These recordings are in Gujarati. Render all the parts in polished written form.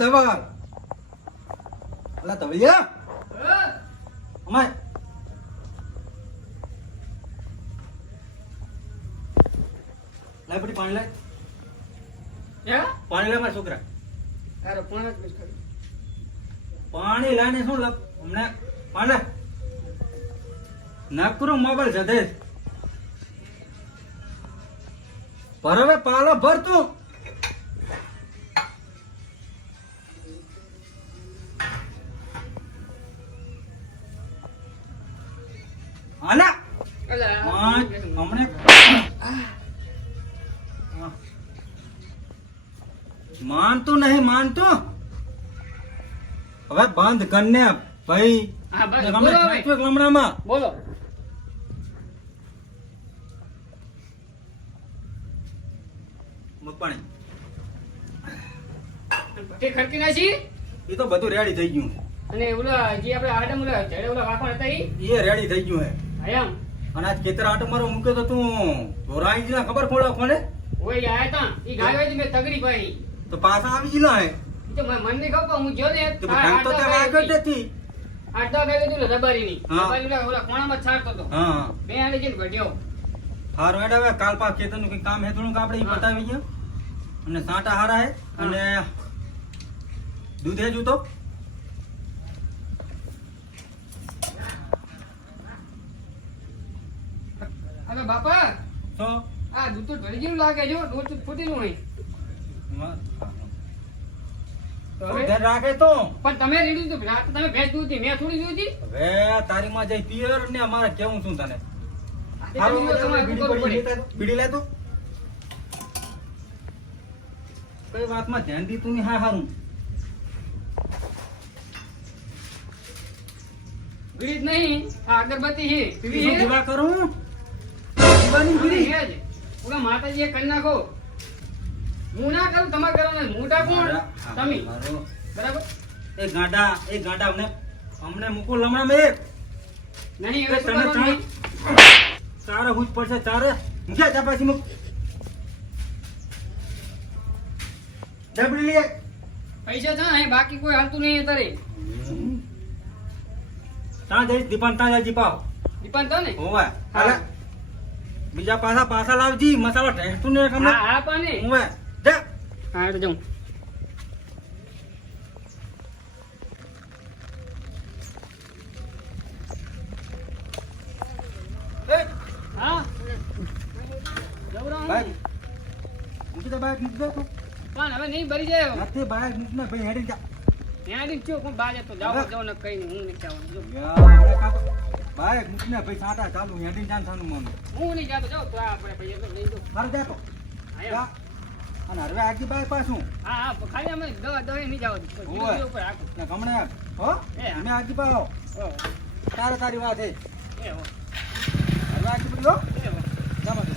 ધવલ અલા ધવલિયા અમાય લાય પડી પાણી લાય પાણી લાય મારા છોકરા પાણી લાઈને શું લપ હમણે પાણી લાય નાકરો મોબાઈલ જધે ભર હવે પાલો ભર તું આલા હમણે માનતું નહીં માનતું હવે બંધ કરને ભાઈ લમણામાં બોલો મગપાણી તે ખડકી નાખી એ તો બધું રેડી થઈ ગયું અને ઓલા જે આપણે આડમ ઓલા જડે ઓલા વાખણ હતા એ રેડી થઈ ગયું હે આયામ અને આજ ખેતર આટો મારો મૂક્યો તો તું ધોરાઈ જ ખબર ખોળો કોને ઓય આયા તા ઈ ગાયો હતી મેં તગડી પાડી તો પાછા આવી જ ના હે તો મન ની ખબર હું જો ને તો ઢંગ તો તે વાગ્યો જ નથી આટો ગાયો હતી રબારી ની હા. રબારી ઓલા કોણામાં છાડતો તો હા બે આને જઈને ઘટ્યો હારું હેડ હવે કાલ પા ખેતરનું કઈ કામ હે થોડુંક આપણે ઈ બતાવી ગયા અને સાંટા હારા હે અને દૂધ હે જૂતો અરે બાપા તો આ દૂધ તો ઢળી ગયું લાગે જો દૂધ ફૂટેલું નહીં તો હવે ધ્યાન રાખે તો પણ તમે રીડ્યું તો તમે ભેંસ દૂધી મેં થોડી દૂધી હવે તારી માં જઈ પિયર ને અમારે કેવું શું તને તે તમે જો તમારે બીડી કરવું પડી પડે. છે, બીડી લે તું કઈ વાતમાં ધ્યાન દીધું નહીં હા હારું બીડી જ નહીં આ અગરબત્તી છે પીવી શું છે દીવા કરું દીવાની બીડી હે જ. ઓલા માતાજીએ કરી નાખો હું ના કરું તમારે કરવાનું મોટા કોણ તમે મારો બરાબર એ ગાંડા અમને મૂકો લમણામાં એક નહીં એ હવે શું તને કરવાનું? ચારે હુજ પડશે ચારે મૂક્યા ચા પાછી મૂક ડબલી લે પૈસા છે ને બાકી કોઈ હાલતું નહીં અત્યારે તાં જઈશ દીપાન તાં જઈ પાવ દીપાન તો ને હોવે હા. હાલે બીજા પાછા લાવજી મસાલો ટેસ્ટું ને કમને હા હા પાને હોવે જા હા તો જાઉં એ હા જવરાવ બાઈક મૂકી દે બાઈક મૂકી દે તું પણ હવે નહીં ભરી જાય નથી બાઈક મૂકી ને ભાઈ હેડી જા ત્યાં દીક છું કોણ બાજે તો જાવ જાવ ને કઈ નહીં હું નહીં જવાનું જો બાઈક મૂકી ને ભાઈ સાટા ચાલુ હેડી જાન થાનું મન હું નહીં જાતો જાવ તો આપણે ભાઈ તો લઈ દો મારે જા તો હા જા અને હવે આગી બાઈક પાછું હા ખાલી અમે દવા નહીં જવા દો ઓય. ઉપર રાખો ને ગમણે હો એ. અમે આગી પાડો તારી વાત હે એ હો હવે આગી પડી હો એ હો જામા તું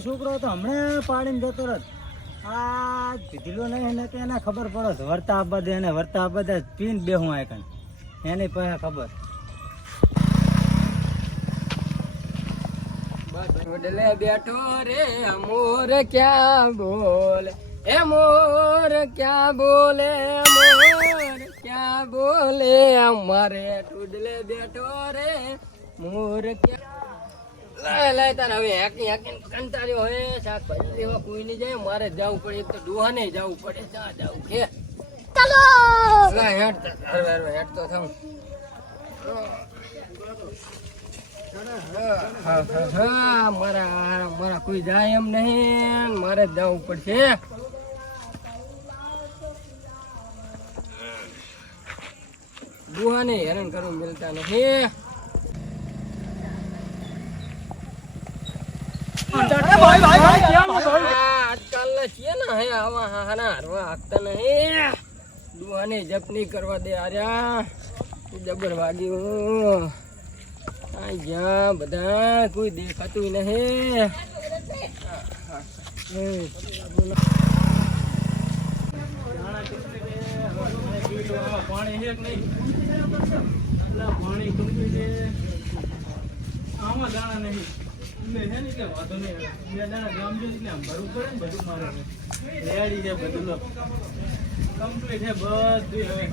છોકરો તો હમણાં પાડીને જતો રહ આ પીધેલો નહીં ને કે એને ખબર પડે વર્તા આપવા દે એને વર્તા આપવા દે પીને બેહું આ કણ એની પાસે ખબર ડલે બેઠો રે મોર ક્યાં બોલે એ મોર ક્યાં બોલે મોર ક્યાં બોલે અમારે ટુડલે બેઠો રે મોર ક્યાં લાય લાય તાર હવે હાકી હાકી કંટાળ્યો હે શાકભાજી લેવા કોઈ નહીં જાય મારે જવું પડે એક તો ડોહા નહીં જવું પડે જા જવું કે ચાલો લાય હેડ હરવે હરવે હેડ તો થાઉં હા મારા કોઈ જાય એમ નહીં મારે જ જવું પડશે ડોહાને હેરાન કરવું મિલતા નથી હે આવા હાના હરવા હાકતા નહીં દુહાને જપ નહીં કરવા દે આર્યા જબર વાગ્યું આ જ્યાં બધા કોઈ દેખાતું નહીં પાણી છે કે નહીં પાણી કમ્પ્લીટ છે આમાં દાણા નહીં મેં છે ને કે વાંધો નહીં બે દાણા ગામ જોઈએ એટલે આમ ભરવું પડે ને બધું મારે રેડી છે બધું લો કમ્પ્લીટ છે બધું હવે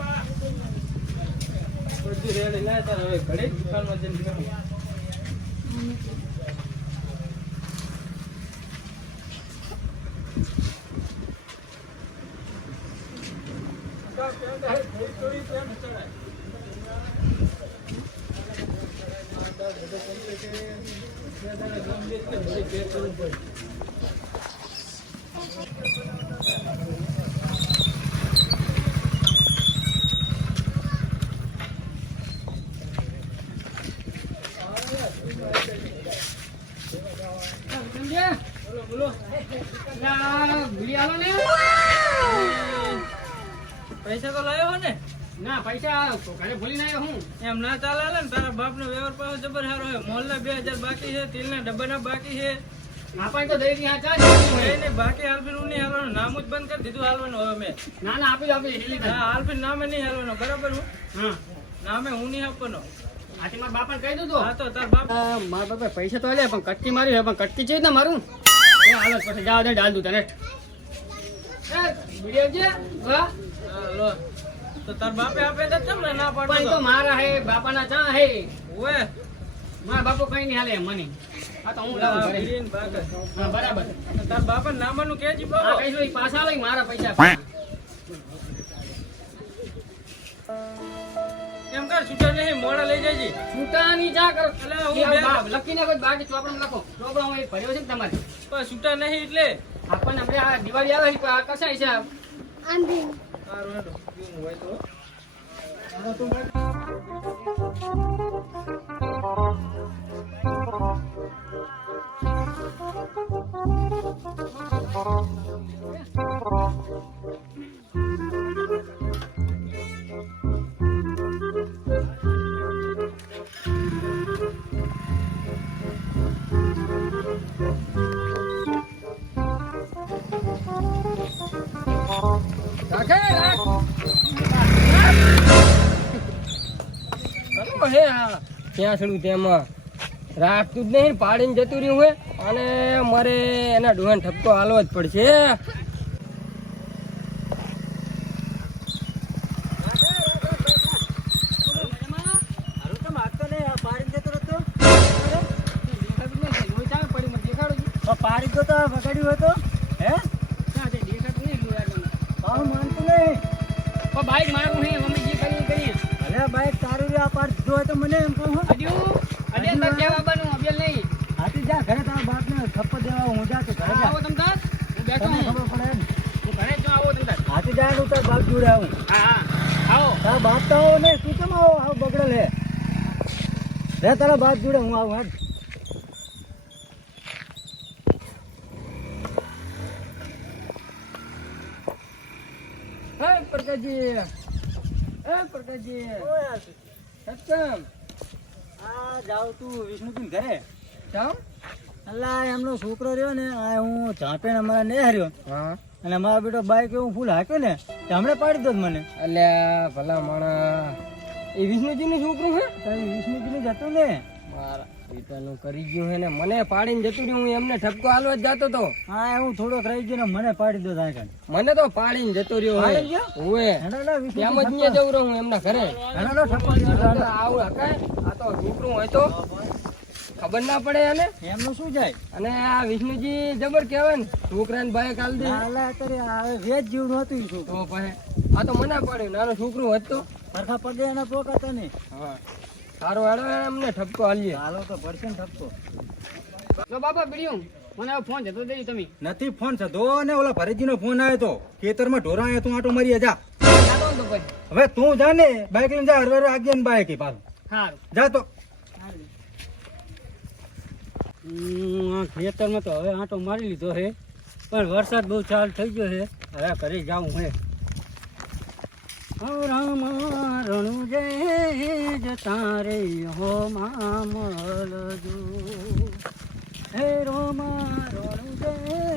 બધું રેડી લાય તાર હવે ઘરે દુકાનમાં જઈને કરું પૈસા તો લાવ્યો હો ને ના પૈસા ઘરે ભૂલી ના હું એમ ના ચાલે ને તારા બાપ નો વ્યવહાર પાછો જબર સારો હોય મોલ ના 2000 બાકી છે તેલ ના ડબ્બા ના બાકી છે આપણે તો દઈ રહ્યા ચાલ એને બાકી હાલફીન હું નહીં હાલવાનું નામ જ બંધ કરી દીધું હાલવાનું હવે મેં ના ના આપી હેલી હા હાલફીન નામે નહીં હાલવાનો બરાબર હું હા નામે હું નહીં આપવાનો આથી મારા બાપાને કહી દઉં હા તો તાર બાપ મારા બાપા પૈસા તો લે પણ કટકી મારી છે પણ કટકી છે ને મારું એ હાલત પછી જાવ દે ડાલ દઉં તને વિડીયો છે વાહ હા, લો તો તાર બાપે આપે તો કેમ ના પણ પાડતો તો મારા હે બાપાના ચા હે ઓએ મારા બાપુ કઈ નહીં હાલે મને આ તો હું લાવું ઘરે વીરીન ભાગત હા બરાબર તો તાર બાપા નામાનું કેજી આ બાબા કઈ જોઈ પાછા આવે મારા પૈસા એમ કર છૂટા નહીં મોડા લઈ જજે છૂટાની જા કરો અલા, હું બે- લખીને કોઈ બાકી ચોપડામાં લખો ચોપડામાં એ ભર્યો છે ને તમારે પણ છૂટા નહીં એટલે આપણને આપણે આ દિવાળી આવે છે આ કશા હિસાબ સારું હેડો કેવું હોય તો રાખે રાખ કલો હે આ ત્યાં છોડું તેમાં રાખતું જ નહીં પાડીને જતું રહ્યું હોય અને મારે એના ડોહાને ઠપકો હાલવો જ પડશે હારું તો માગતો નહીં આ પાડી જતો રહેતો પાડી ગયો તો વગાડ્યું હોય તો હે પાછું માનતું નહીં બાઈક મારું હે મમ્મી જે કરીએ ભલે બાઈક તારું આ પાડ દીધો હોય તો મને એમ કહું હો. હજુ અડે તક કેવા બનું અબેલ નહીં હાથી જા ઘરે તારા બાપને થપ્પો દેવા હું જા તું ઘરે જા આવો તમ તાર હું બેઠો તને હું ખબર પડે ને. હું ઘરે જ આવો તમ તાર હાથી જા હું તાર બાપ જોડે આવું હા આવો તારા બાપ તો આવો ને તું કેમ આવો બગડેલ હે રે તારા બાપ જોડે હું આવું હેડ હે પ્રકાશજી સત્સંગ આ જાવ તું વિષ્ણુભાઈ ઘરે જાઓ અલ્લા એમનો છોકરો રહ્યો ને આ હું ઝાંપીને અમારા ને હાર્યો હા અને મારો બેટો બાઈક એવું ફૂલ હાક્યો ને તે હમણાં પાડી દો મને અલ્યા ભલા માણા એ વિષ્ણુજીનું છોકરું હે તારી વિષ્ણુજીનું જ હતું ને મારા બેટાનું કરી ગયું હે ને મને પાડીને જતું રહ્યું હું એમને ઠપકો હાલવા જ જાતો તો હા હું થોડોક રહી ગયો ને મને પાડી દો ત્યાં કાંઈ. મને તો પાડીને જતો રહ્યો હે પાડી ગયો? ઓએ હેડો લે વિષ્ણુજી તેમ જ ન્યા જવું રહું એમના ઘરે હેડો લે ઠપકો દીધો હેડો. આવું હકાય આ તો છોકરું હોય તો ખબર ના પડે અને એમનું શું જાય અને આ વિષ્ણુજી જબર કહેવાય ને છોકરાને ભાઈ કાલ દે અલ્લા અત્યારે આ વેચ જેવું નહોતું ઈ છોકરું. તો પછી આ તો મને પડ્યું નાનું છોકરું હોત તો સરખા પગે એના પોકાતા નહીં હા સારું હેડો એમને ઠપકો હાલીએ હાલો તો પડશે ને ઠપકો જો બાપા બીડ્યું મને હવે ફોન જતો દઈ તમે નથી ફોન થતો ને ઓલા ભરતજીનો ફોન આવ્યો તો ખેતરમાં ઢોરા આવ્યા તું આટો મારી જા જાતો ને તો પછી હવે તું જા ને બાઈક લઈને જા હરવે આગળ ને બાઈક પાછું સારું જા તો ખેતરમાં તો હવે આંટો મારી લીધો હે પણ વરસાદ બહુ ચાલુ થઈ ગયો છે હવે ઘરે જાઉં હે રામ રણુ જય જતા રે હો મામલજો હે રોમા રણુ જય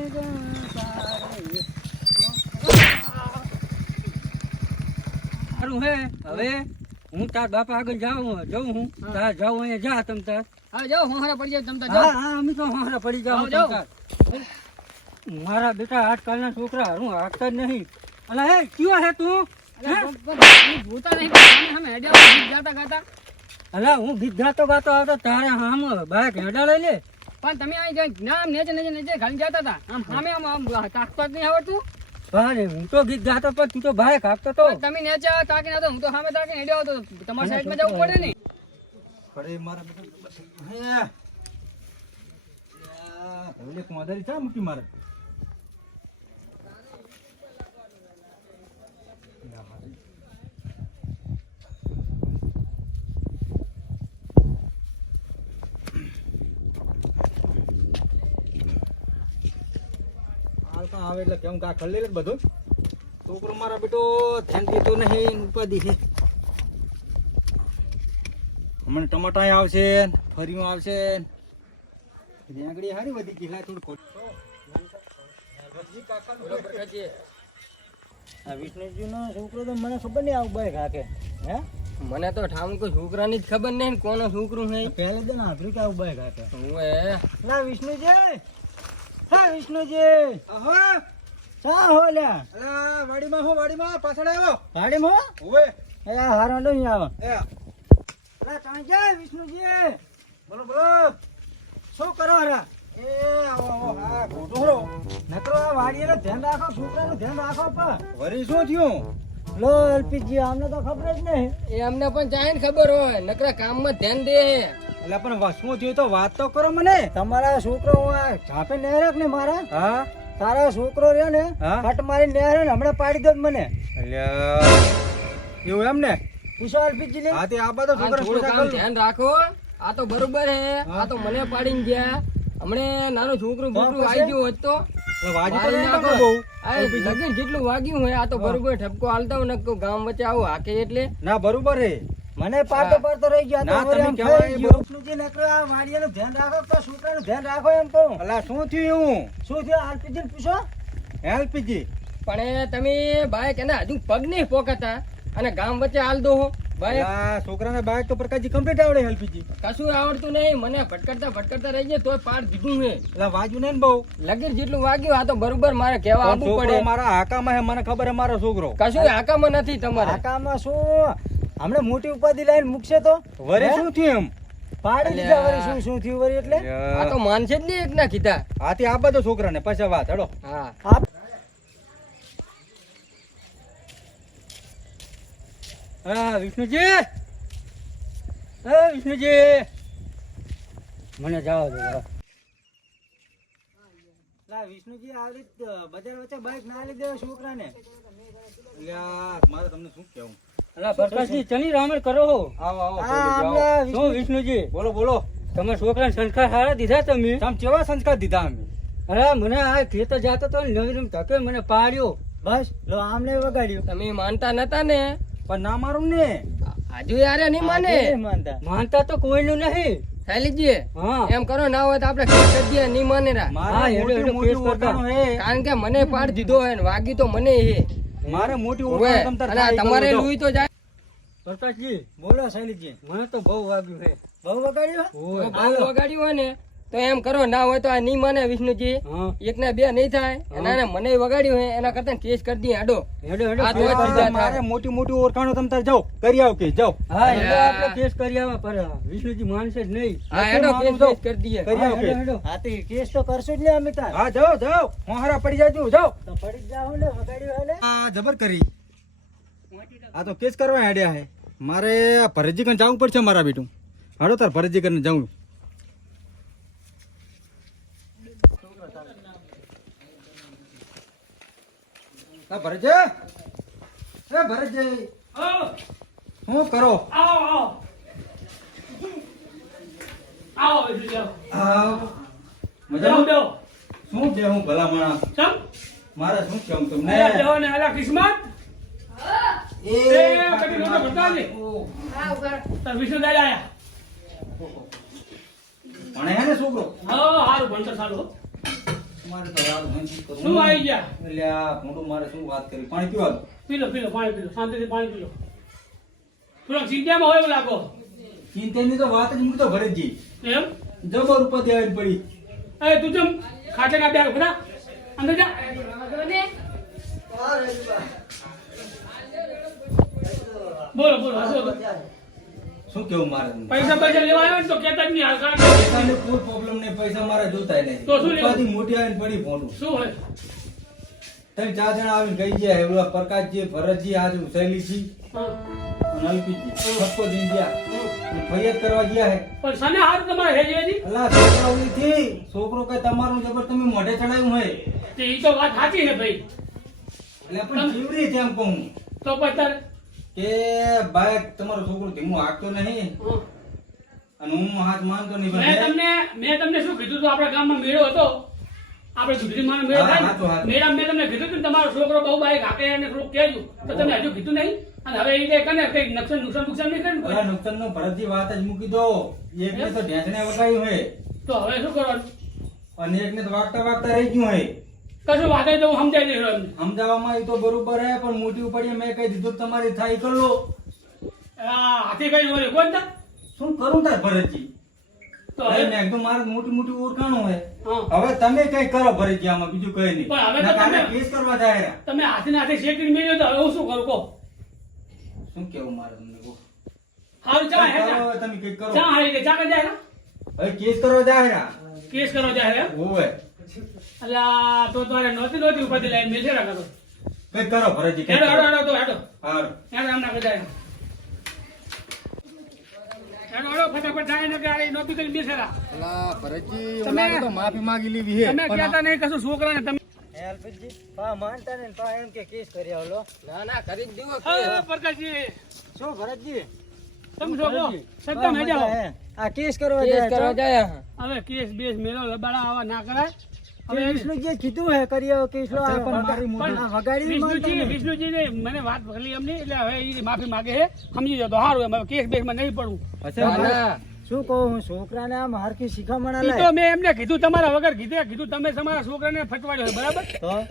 જતા રે સારું હે હવે હું તાર બાપા આગળ જાઉં હું તાર જાઉં અહીંયા જા તમ તાર હા જાઓ હોહરા પડી જાય તમ તાર હા હા અમે તો હારા પડી જાવ જાઓ. મારા બેટા આજકાલના છોકરા હું હાકતા જ નહીં અલા હે કયો હે તું ભૂતા નહીં અમે હેડ્યા ગીત ગાતા ગાતા અલા હું ગીત ગાતો આવતો તારે આમ બાઈક હેડા લઈ લે પણ તમે અહીં નામ નેચે ઘાલી જતા હતા આમ સામે આમ તાકતો જ નહીં આવડતું ભારે હું તો ગીત ગાતો પણ તું તો બાઈક હાકતો તો તમે નેચે તાકી નતો હું તો સામે તાકી હેડ્યો હતો તમારી સાઈડમાં જવું પડે ને ખડે મારા બેટા હે ભલે કોંદરી ચા મૂકી મારે આવે એટલે કેમ કા ખલ્લે બધું છોકરો મારા બેટો ધ્યાન દેતો નહીં ઉપાધિ છે હમણાં ટમાટા આવશે ફરીઓ આવશે રેંગડી હારી વધી ગઈ લાય થોડું વિષ્ણુજી નો છોકરો તો મને ખબર નહીં આવું બાઈક હાકે હે મને તો ઠામ કોઈ છોકરાની જ ખબર નહીં કોનો છોકરું છે પહેલે તો આફ્રિક આવું બાઈક હાકે ઓએ ના વિષ્ણુજી હા વિષ્ણુજી આહો ચા હો લ્યા અલા વાડીમાં પાછળ આવ્યો વાડીમાં ઓએ એ હારો નહીં આવો એ અલા ચાં જાય વિષ્ણુજી બોલો શું કરો હરા એ આવો હા ખોટો નકરો આ વાડીએનું ધ્યાન રાખો છોકરાનું ધ્યાન રાખો પા વરી શું થયું લો અલ્પિતજી અમને તો ખબર જ નહીં એ અમને પણ ચાહે ને ખબર હોય નકરા કામમાં ધ્યાન દે એટલે પણ વસમો થયું તો વાત તો કરો મને તમારા છોકરો ઝાપે નેહરક ને મારા હા તારા છોકરો રહ્યો ને ફટ મારી નેહરે ને હમણાં પાડી દો મને એવું એમ ને પૂછો અલ્પિતજી ને હા તે આ બધો થોડું કામ ધ્યાન રાખો આ તો બરોબર હે આ તો મને પાડીને ગયા હમણે નાનું છોકરું બોકરું આવી ગયું હોત તો લગન જેટલું વાગ્યું હોય આ તો બરોબર ઠપકો હાલતા હોય ને ગામ વચ્ચે આવું હાકે એટલે ના બરોબર હે મને પાડતો રહી ગયા તો તમે કહેવાય વિષ્ણુજી નકર આ વાડીયાનું ધ્યાન રાખો તો છોકરાનું ધ્યાન રાખો એમ કહું અલા શું થયું આરપીજી પૂછો એલપીજી પણ તમે બાઈક એને હજુ પગ નહીં પોકતા અને ગામ વચ્ચે હાલ દો બાઈક છોકરાને બાઈક તો પ્રકાશજી કમ્પ્લીટ આવડે એલપીજી કશું આવડતું નહીં મને ભટકતા રહી જાય તોય પાડ દીધું હે એટલે વાગ્યું નહીં ને બહુ લગીર જેટલું વાગ્યું આ તો બરોબર મારે કહેવા આવવું પડે મારા હાકામાં હે મને ખબર હે મારો છોકરો કશું હાકામાં નથી તમારે હાકામાં શું હમણાં મોટી ઉપાધિ લઈને મૂકશે તો વરી શું થયું એમ પાડી દીધા વરી શું થયું વરી એટલે આ તો માનશે જ નહીં એક ના કીધા આથી આ બધો છોકરાને પછી વાત હેડો હા વિષ્ણુજી મને જાવ દો વિષ્ણુજી આવી બજાર વચ્ચે બાઈક ના લઈ દેવા છોકરાને મારે તમને શું કેવું પ્રકાશજી ચલી રામણ કરો શું વિષ્ણુજી બોલો તમે છોકરાને સંસ્કાર સારા દીધા તમે કેવા સંસ્કાર દીધા અમે અરે મને આ ખેતર જાતો તો નવી ધકે મને પાડ્યો બસ લો આમને વગાડ્યું તમે માનતા નતા ને પણ ના મારું ને હજુ યાર નહીં માને માનતા તો કોઈનું નહીં શૈલીજી એમ કરો ના હોય તો આપણે કેસ કરી દઈએ નહીં માને કારણ કે મને પાડ દીધો હે ને વાગી તો મને હે મારે મોટી તમારે લુઈ તો જાય પ્રકાશજી બોલો શૈલીજી મને તો બહુ વાગ્યું છે બહુ વગાડ્યું બહુ વગાડ્યું હોય ને તો એમ કરો ના હોય તો આ નહીં માને વિષ્ણુજી એક ને બે નહીં થાય એના મને વગાડ્યું હોય એના કરતા કેસ કરી દઈએ આડો મારે મોટી ઓળખાણો તમ તાર જાઓ કરી આવ કે જાઓ હા આપણે કેસ કરી આવે પર વિષ્ણુજી માનશે જ નહીં હા એડો કેસ કરી દઈએ કરી આવ કે હા તે કેસ તો કરશું જ ને અમે તાર હા જાઓ હોહરા પડી જાજો જાઓ તો પડી જાવ ને વગાડ્યું હે ને આ જબર કરી આ તો કેસ કરવા હેડ્યા હે મારે ભરતજી કન જવું પડશે મારા બેટું હાડો તાર ભરતજી કન જાઉં ભરતજી શું કરો શું કે હું ભલા માણસ ચમ મારે શું કેવું તમને અલા જવો ને અલા કિસ્મત એ કદી લોટો ભરતા ને તાર વિષ્ણુદાદા આયા ભણે હે ને છોકરો હા હારું ભણતર સારું હો. મારે તો યાર નથી કરવું શું આવી ગયા એટલે આ મોટું મારે શું વાત કરી પાણી પીવા દો. પીલો પીલો પાણી પીલો શાંતિથી પાણી પીલો થોડોક ચિંતામાં હોય એવું લાગો ચિંતાની તો વાત જ મૂકતો ભરતજી એમ જબર ઉપર દેવાની પડી એ તું જેમ ખાટે ના બેઠ બધા અંદર જા બોલો બોલો બોલો શું કેવું મારે તમને? પૈસા પૈસા લેવા આવ્યો ને તો કેતા જ નહીં હાલ કાઢ. પૈસાને કોઈ પ્રોબ્લેમ નહીં પૈસા મારા જોતાય નહીં તો શું લેવું? ઉપાધિ મોટી આવીને પડી ફોટું શું હોય તમે 4 જણા આવીને કહી ગયા એવડા પ્રકાશજી ભરતજી આજે શૈલીજી હા. અને અલ્પીજી સબકો દિન ગયા અને ફરિયાદ કરવા ગયા હે પણ સને હારું તમારે હેજી હેજી અલા છોકરાઓથી છોકરો કઈ તમારું જબર તમે મોઢે ચડાયું હોય તે ઈ તો વાત સાચી છે ભાઈ એટલે પણ કેવડી રીતે એમ કહું તો પછી તારે કે બાઈક તમારો છોકરો ધીમું હાંકતો નહીં હા. અને હું હાથ માનતો નહીં મેં તમને શું કીધું હતું આપણા ગામમાં મેળો હતો આપણે દુધરી માં મેળો હા, થાય હાચું, હાચું. ને મેળામાં મેં તમને કીધું હતું ને તમારો છોકરો બહુ બાઈક હાકે અને થોડુંક કહેજો તો તમે હજુ કીધું નહીં અને હવે એ કઈ કને કઈ નુકસાન નહીં કરે ને? અલા નુકસાન નો ભરતજી વાત જ મૂકી દો એકને તો ઢેંચણે વગાડ્યું હોય તો હવે શું કરવાનું અને એકને તો વાગતા વાગતા રહી ગયું હોય કશું વાત હોય તો હું સમજાવી દઈશ એમને. સમજાવવામાં એ તો બરોબર હે પણ મોટી ઉપાડી મેં કહી દીધું કે તમારી થાય કરી લો આ હાથી કઈ હોય કોણ તા? શું કરું તાર ભરતજી તો હવે હવે મેં કીધું મારે મોટી મોટી ઓળખાણો હોય હા. હવે તમે કઈ કરો ભરતજી આમાં બીજું કઈ નહીં પણ હવે તો નકર આને તમે- કેસ કરવા જાય તમે હાથે હાથે શેકીને મેળ્યો તો હવે હું શું કરું કહો શું કેવું મારે તમને કહો હારું ચા હે કરો ચા હવે તમે કઈ કરો ચા હારી કે ચા કરી જાય ને? હવે કેસ કરવા જાય કેસ કરવા જાય એમ? હોવે અલા તો તારે નહોતી ઉપાધિ લઈને મેસે રાખતો કઈ કરો ભરતજી કઈ હેડો કરો. હેડો હેડો તો હેડો હારું. હેડો આમ ના કજાય હેડો હેડો ફટાફટ થાય ને કે આ નહોતી કરી મેસે રાખ તમે માફી માંગી લીધી તમે કહેતા નહીં કશું છોકરાને તમે અલ્પેશજી, પા માનતા ને પા એમ કે કેસ કરી આવલો ના ના કરી જ દીવો હા, પ્રકાશજી શું ભરતજી તમે છોકરો સત્તા મેં જાઓ આ કેસ કરવા કેસ કરવા જાય હવે કેસ બેસ મેલો લબાડા આવા ના કરાય હવે વિષ્ણુજી કીધું હે કર્યો કેસ લો વિષ્ણુજી ને મને વાત ભરલી એમની એટલે હવે એ માફી માંગે છે સમજી જાવ તો સારું એમ હવે કેસ બેસ માં નહીં પડવું શું કહું હું છોકરાને આમ હરકી શીખામણ ઈ તો મેં એમને કીધું તમારા વગર કીધું તમે તમારા છોકરાને ફટવાડ્યો છે બરાબર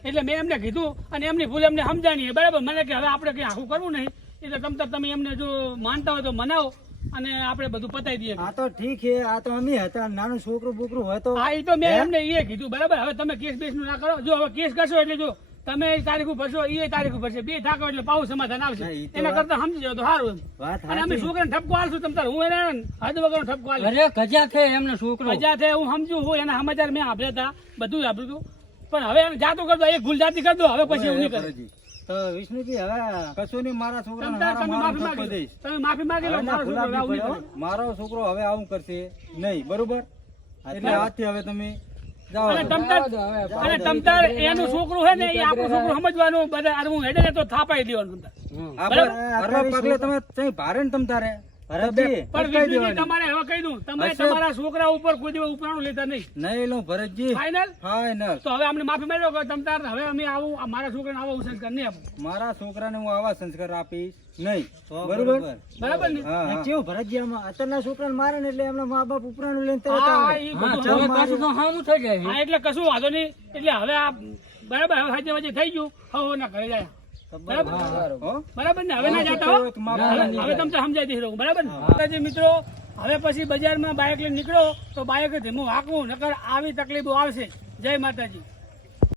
એટલે મેં એમને કીધું અને એમની ભૂલ એમને સમજાણી છે બરાબર મને કે હવે આપણે કઈ આખું કરવું નહીં એટલે તમે એમને જો માનતા હોય તો મનાવો અને આપણે બધું પતાવી દઈએ આ તો ઠીક છે આ તો અમે હતા નાનું છોકરું બોકરું હોય તો હા એ તો મેં એમને એ કીધું બરાબર હવે તમે કેસ બેસ નું ના કરો જો હવે કેસ કરશો એટલે જો તમે તારીખ ભરશો એ તારીખ ભરશે બે થાકો એટલે પાવું સમાધાન આવશે ના, ઈ તો એના કરતા સમજી જાવ તો સારું એમ વાત અને અમે છોકરાને ઠપકો આલશું તમ તાર હું એને હદ વગરનો ઠપકો આલી અરે કજા છે એમનો છોકરો મજા છે હું સમજુ હું એના સમાચાર મેં આપ્યા હતા બધું આપ્યું હતું પણ હવે એને જાતું કરતો એક ભૂલ જાતી કરતો હવે પછી એવું નહીં કરે તો વિષ્ણુજી હવે કશું નહીં મારા છોકરાને તમ તાર હારા તમે મારું માફી ઠપકો માંગી દઈશ. લો. તમે માફી માંગી લો હવે મારો ના છોકરો આવું નહીં ભૂલાવી કરે. પડ્યો. મારો છોકરો હવે આવું કરશે નહીં બરોબર એટલે આજથી હવે તમે જાઓ અને તમતાર એનું છોકરું છે ને એ આપણું છોકરું સમજવાનું બધા અરે હું હેડે ને તો થાપાઈ દેવાનું તમતાર. આપણે પગલે તમે તઈ ભારે ને તમ તારે ભરતજી પણ વિષ્ણુજી તમારે હવે કહી દઉં તમે તમારા છોકરા ઉપર કોઈ દિવસ ઉપરાણું લેતા નહીં નહીં લો ભરતજી ફાઇનલ ફાઈનલ તો હવે અમને માફી માંગો કે તમતાર હવે અમે આવું મારા છોકરાને આવો સંસ્કાર નહીં આપું મારા છોકરાને હું આવા સંસ્કાર આપીશ નહીં બરોબર બરાબર ને હા કેવું ભરતજી આમાં અત્યારના છોકરાને મારે ને એટલે એમના મા બાપ ઉપરાણું લઈને તરત હા, આવે. ઈ બધું તમે પાછું તો હામું થઈ જાય હા એટલે કશું વાંધો નહીં એટલે હવે આ બરાબર હવે સાચે વચ્ચે થઈ ગયું હવે ના ઘરે જાય બરાબર હો? બરાબર ને હવે ના જાતા હો હવે તમને સમજાઈ દઈશ લોકો, બરાબર ને માતાજી મિત્રો હવે પછી બજારમાં બાઇક લઈને નીકળો તો બાઇક ધીમું હાંકવું નકર આવી તકલીફો આવશે. જય માતાજી.